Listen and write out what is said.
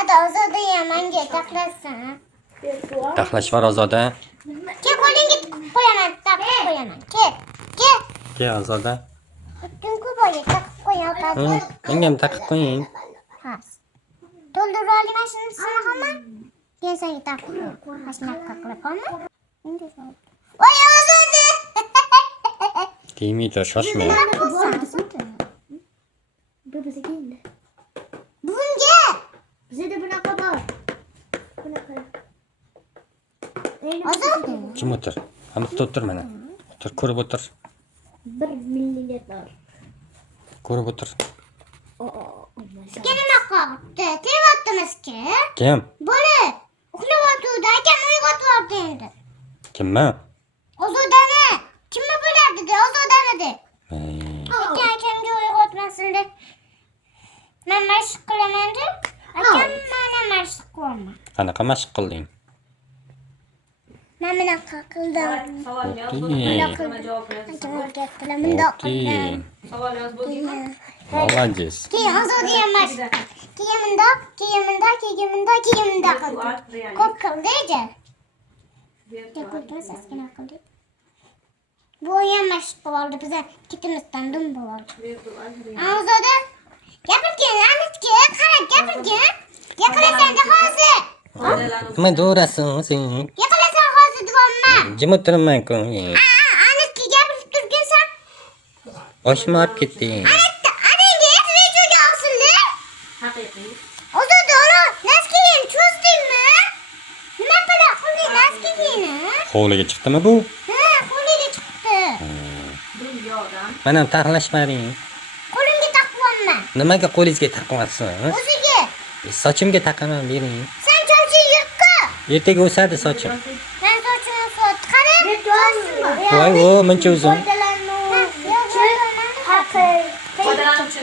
Ada Ozoda yamanga taxlasin. Taxlash var Ozoda. Kel qo'lingga qo'yaman, taqib qo'yaman. Kel. Ke Ozoda. Tunku bo'yi taqib qo'yaman. Menga ham taqib qo'ying. Ha. To'ldirib oling mashinasini hamma. Keyin senga taqib mashinaga qilib olma. Voy Ozoda. Tegmaydi, shoshmang. Bu bizga endi. Bunga. Bizda bunaqa bor. Bunaqa. Ozoda. Kim o'tir? Hamma o'tir mana. O'tir, ko'rib o'tir. 1 millilitr. Ko'rib o'tir. Sizga nima qildi? Tevatdimizki? Kim? Bola uxlayotganda akam uyg'otvordi endi. Kimmi? Ozodani. Kimni bo'lardi? Ozodani de. Akamga uyg'otmasin deb. Men mashq qilaman deb. Akam mana mashq qilma. Qanaqa mashq qilding? Men bunaqa qildim. Akamga qilaman bundoq qildim. Молодец. Keyin Ozoda ham mashq. Keyin bundoq qildim. Ko'p qildi-chi. Bu ham mashq qildi. Biz ketimizdan dum bo'ldi. Ozoda gapirgin, anitga qarab gapirgin. Yiqilasan hozir. Nima do'rasin sen? Yiqilasan hozir devomma. Jim o'tirmay qo'ying. Anitga gapirib turgansan. Oshma olib ketding. Adangga rejoga osildi. Haqiqiy. Ozoda ora, naskiyin cho'zdingmi? Nima qila qildi naskiyini? Hovliga chiqdimi bu? Ha, qo'liga chiqdi. Mana taxlashmaring. Qo'limga taqvonma. Nimaga qo'lingizga taqyapsiz? O'ziga. Sochimga taqaman bering. Sen soching yiqqi. Ertaga o'sadi sochim. Sen sochingni sot. Qarab. Voy, o, muncha uzun. Foydalanuvchi. Foydalanuvchi.